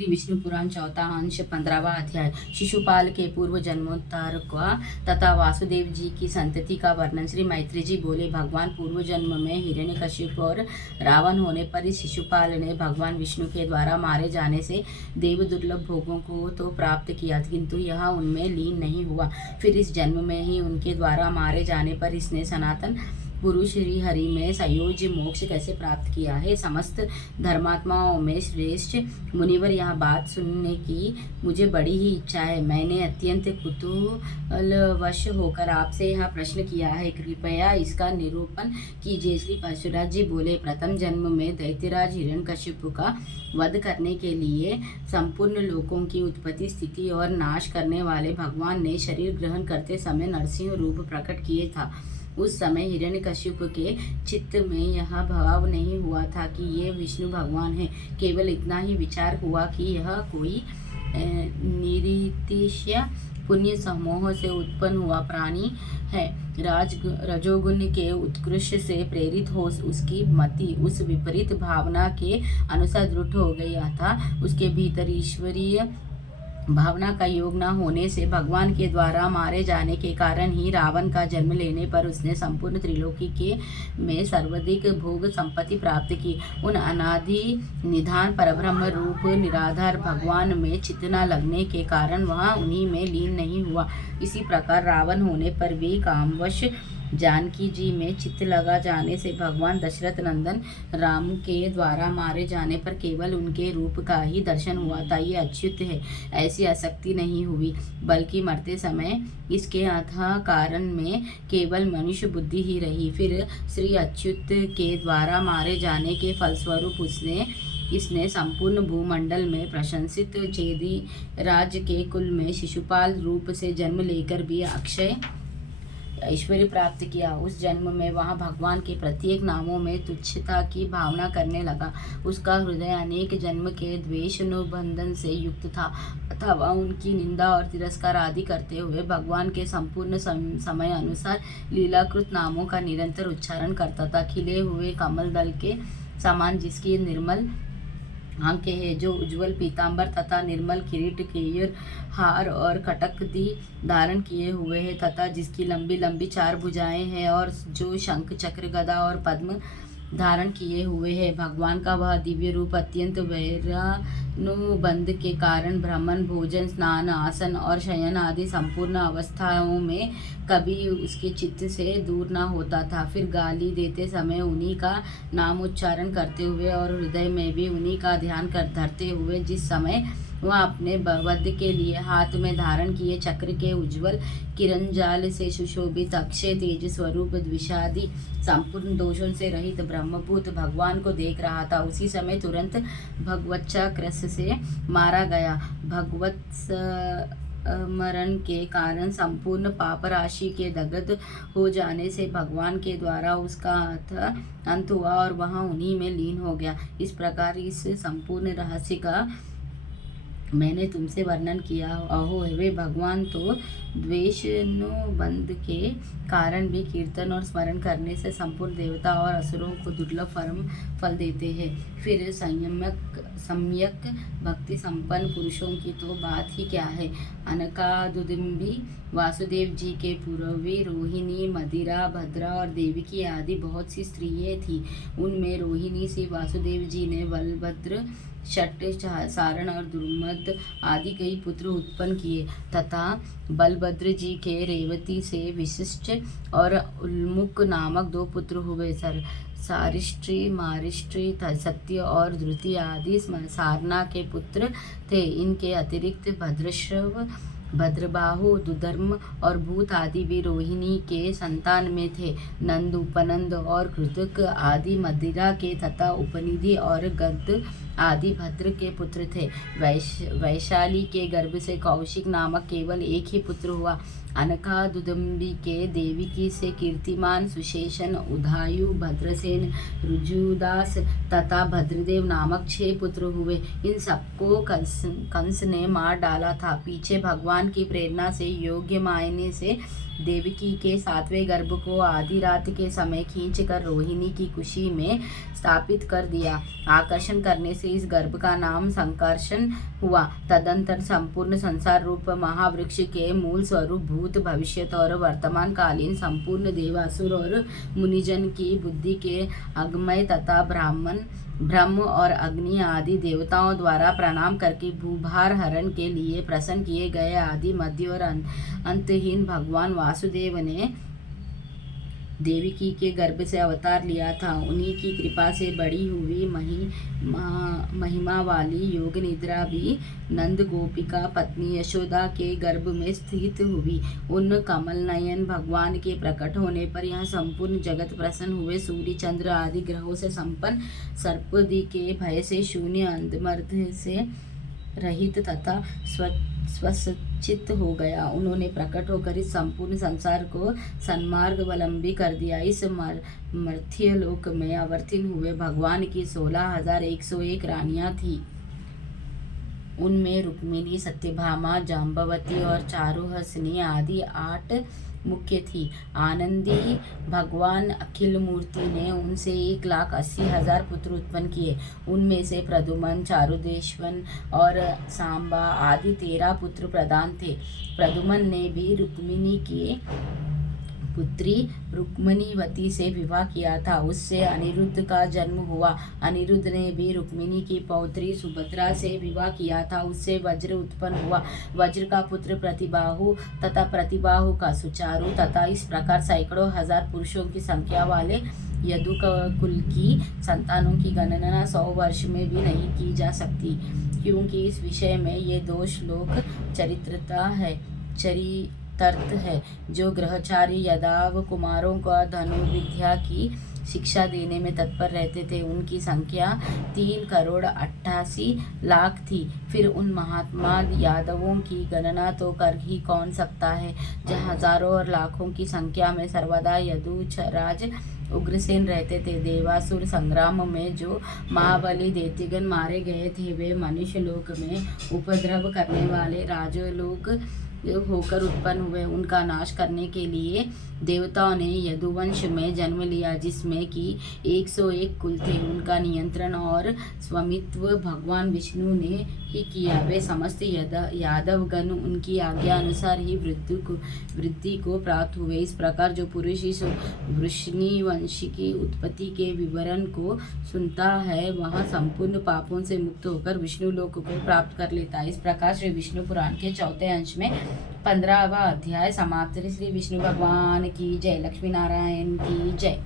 श्री विष्णु पुराण चौथा अंश 15वां अध्याय। शिशुपाल के पूर्व जन्मोत्तर का तथा वासुदेव जी की संतति का वर्णन। श्री मैत्री जी बोले, भगवान पूर्व जन्म में हिरण्यकशिप और रावण होने पर इस शिशुपाल ने भगवान विष्णु के द्वारा मारे जाने से देव दुर्लभ भोगों को तो प्राप्त किया, किंतु यह उनमें लीन नहीं हुआ। फिर इस जन्म में ही उनके द्वारा मारे जाने पर इसने सनातन पुरुष श्री हरि में संयोज्य मोक्ष कैसे प्राप्त किया है। समस्त धर्मात्माओं में श्रेष्ठ मुनिवर, यह बात सुनने की मुझे बड़ी ही इच्छा है। मैंने अत्यंत कुतूहलवश होकर आपसे यह प्रश्न किया है, कृपया इसका निरूपण कीजिए। श्री परशुराज जी बोले, प्रथम जन्म में दैत्यराज हिरण्यकशिपु का वध करने के लिए संपूर्ण लोकों की उत्पत्ति, स्थिति और नाश करने वाले भगवान ने शरीर ग्रहण करते समय नरसिंह रूप प्रकट किए था। उस समय हिरण्यकशिप के चित्त में यह भाव नहीं हुआ था कि ये विष्णु भगवान है। केवल इतना ही विचार हुआ कि यह कोई निरीतिश्य पुण्य समूह से उत्पन्न हुआ प्राणी है। रजोगुण के उत्कृष्ट से प्रेरित हो उसकी मति उस विपरीत भावना के अनुसार दृढ़ हो गया था। उसके भीतर ईश्वरीय भावना का योग न होने से भगवान के द्वारा मारे जाने के कारण ही रावण का जन्म लेने पर उसने संपूर्ण त्रिलोकी के में सर्वाधिक भोग संपत्ति प्राप्त की। उन अनादि निधान परब्रह्म रूप निराधार भगवान में चित्त न लगने के कारण वह उन्हीं में लीन नहीं हुआ। इसी प्रकार रावण होने पर भी कामवश जानकी जी में चित्त लगा जाने से भगवान दशरथ नंदन राम के द्वारा मारे जाने पर केवल उनके रूप का ही दर्शन हुआ था। ये अच्युत है, ऐसी आसक्ति नहीं हुई, बल्कि मरते समय इसके अथाह कारण में केवल मनुष्य बुद्धि ही रही। फिर श्री अच्युत के द्वारा मारे जाने के फलस्वरूप इसने संपूर्ण भूमंडल में प्रशंसित चेदी राज के कुल में शिशुपाल रूप से जन्म लेकर भी अक्षय ऐश्वर्य प्राप्त किया। उस जन्म में वह भगवान के प्रत्येक नामों में तुच्छता की भावना करने लगा। उसका हृदय अनेक जन्म के द्वेषानुबंधन से युक्त था, अतः वह उनकी निंदा और तिरस्कार आदि करते हुए भगवान के संपूर्ण समय अनुसार लीलाकृत नामों का निरंतर उच्चारण करता था। खिले हुए कमल दल के समान जिसकी निर्मल आंखें हैं, जो उज्ज्वल पीतांबर तथा निर्मल किरीट, केयूर हार और कटकदी धारण किए हुए हैं तथा जिसकी लंबी लंबी 4 भुजाएं हैं और जो शंख चक्र गदा और पद्म धारण किए हुए हैं। भगवान का वह दिव्य रूप अत्यंत वैरानुबंध के कारण भ्रमण, भोजन, स्नान, आसन और शयन आदि संपूर्ण अवस्थाओं में कभी उसके चित्त से दूर न होता था। फिर गाली देते समय उन्हीं का नाम उच्चारण करते हुए और हृदय में भी उन्हीं का ध्यान कर धरते हुए जिस समय वह अपने वध के लिए हाथ में धारण किए चक्र के उज्ज्वल किरणजाल से सुशोभित अक्षय तेज स्वरूप द्विषादि संपूर्ण दोषों से रहित ब्रह्मभूत भगवान को देख रहा था, उसी समय तुरंत भगवच्चाक्रस से मारा गया। भगवत मरण के कारण संपूर्ण पाप राशि के दग्ध हो जाने से भगवान के द्वारा उसका अंत हुआ और वह उन्हीं में लीन हो गया। इस प्रकार इस संपूर्ण रहस्य का मैंने तुमसे वर्णन किया। अहो वे भगवान तो द्वेषानुबंध के कारण भी कीर्तन और स्मरण करने से संपूर्ण देवता और असुरों को दुर्लभ परम फल देते हैं। फिर सम्यक भक्ति संपन्न पुरुषों की तो बात ही क्या है। अनकादुदुम्बी वासुदेव जी के पूर्वी रोहिणी, मदिरा, भद्रा और देवकी आदि बहुत सी स्त्रियां थीं। उनमें रोहिणी से वासुदेव जी ने बलभद्र, शट, सारण और दुर्मद आदि कई पुत्र उत्पन्न किए तथा बलभद्र जी के रेवती से विशिष्ट और उल्मुख नामक 2 पुत्र हुए। सारिष्टि, मारिष्टि, सत्य और धृति आदि सारना के पुत्र थे। इनके अतिरिक्त भद्रश्रव, भद्रबाहु, दुधर्म और भूत आदि भी रोहिणी के संतान में थे। नंद, उपनंद और कृतक आदि मदिरा के तथा उपनिधि और गद्द आदि भद्र के पुत्र थे। वैशाली के गर्भ से कौशिक नामक केवल एक ही पुत्र हुआ। अनकादुदुम्बी के देवकी से कीर्तिमान, सुशेषण, उदायु, भद्रसेन, ऋजुदास तथा भद्रदेव नामक 6 पुत्र हुए। इन सबको कंस ने मार डाला था। पीछे भगवान की प्रेरणा से योग्य मायने से देवकी के 7वें गर्भ को आधी रात के समय खींचकर रोहिणी की कुशी में स्थापित कर दिया। आकर्षण करने से इस गर्भ का नाम संकर्षण हुआ। तदंतर संपूर्ण संसार रूप महावृक्ष के मूल स्वरूप भूत, भविष्यत और वर्तमान कालीन संपूर्ण देवासुर और मुनिजन की बुद्धि के अगमय तथा ब्रह्म और अग्नि आदि देवताओं द्वारा प्रणाम करके भूभार हरण के लिए प्रसन्न किए गए आदि, मध्य और अंतहीन भगवान वासुदेव ने देवकी के गर्भ से अवतार लिया था। उन्हीं की कृपा से बड़ी हुई महिमा वाली योग निद्रा भी नंद गोपिका पत्नी यशोदा के गर्भ में स्थित हुई। उन कमल नयन भगवान के प्रकट होने पर यह संपूर्ण जगत प्रसन्न हुए। सूर्य, चंद्र आदि ग्रहों से संपन्न, सर्पदी के भय से शून्य, अंधमर्द से रहित तथा स्वसचित हो गया। उन्होंने प्रकट होकर इस संपूर्ण संसार को सन्मार्ग अवलंबी कर दिया। इस मर्त्य लोक में अवतीर्ण हुए भगवान की 16,101 रानियां थी। उनमें रुक्मिणी, सत्यभामा, जाम्बवती और चारुहसिनी आदि 8 मुख्य थी। आनंदी भगवान अखिल मूर्ति ने उनसे 1,80,000 पुत्र उत्पन्न किए। उनमें से प्रद्युम्न, चारुदेश्वन और सांबा आदि 13 पुत्र प्रधान थे। प्रद्युम्न ने भी रुक्मिणी की पुत्री रुक्मणीवती से विवाह किया था। उससे अनिरुद्ध का जन्म हुआ। अनिरुद्ध ने भी रुक्मिणी की पौत्री सुभद्रा से विवाह किया था। उससे वज्र उत्पन्न हुआ। वज्र का पुत्र प्रतिबाहु तथा प्रतिबाहु का सुचारु तथा इस प्रकार सैकड़ों हजार पुरुषों की संख्या वाले यदु कुल की संतानों की गणना 100 वर्ष में भी नहीं की जा सकती, क्योंकि इस विषय में ये 2 श्लोक चरितार्थ है। जो ग्रहचारी यादव कुमारों को धनुर्विद्या की शिक्षा देने में तत्पर रहते थे, उनकी संख्या 3,88,00,000 थी। फिर उन महात्मा यादवों की गणना तो कर ही कौन सकता है, जहाँ हजारों और लाखों की संख्या में सर्वदा यदुराज उग्रसेन रहते थे। देवासुर संग्राम में जो महाबली दैत्यगण मारे गए थे, वे मनुष्य लोक में उपद्रव करने वाले राजलोक होकर उत्पन्न हुए। उनका नाश करने के लिए देवताओं ने यदुवंश में जन्म लिया, जिसमें कि 101 कुल थे। उनका नियंत्रण और स्वामित्व भगवान विष्णु ने ही किया। वे समस्त यादवगण उनकी आज्ञा अनुसार ही वृद्धि को प्राप्त हुए। इस प्रकार जो पुरुष इस वृषणीवंश की उत्पत्ति के विवरण को सुनता है, वह संपूर्ण पापों से मुक्त होकर विष्णु लोक को प्राप्त कर लेता है। इस प्रकार श्री विष्णु पुराण के 4थे अंश में 15वां अध्याय समाप्त। श्री विष्णु भगवान की जय। लक्ष्मी नारायण की जय।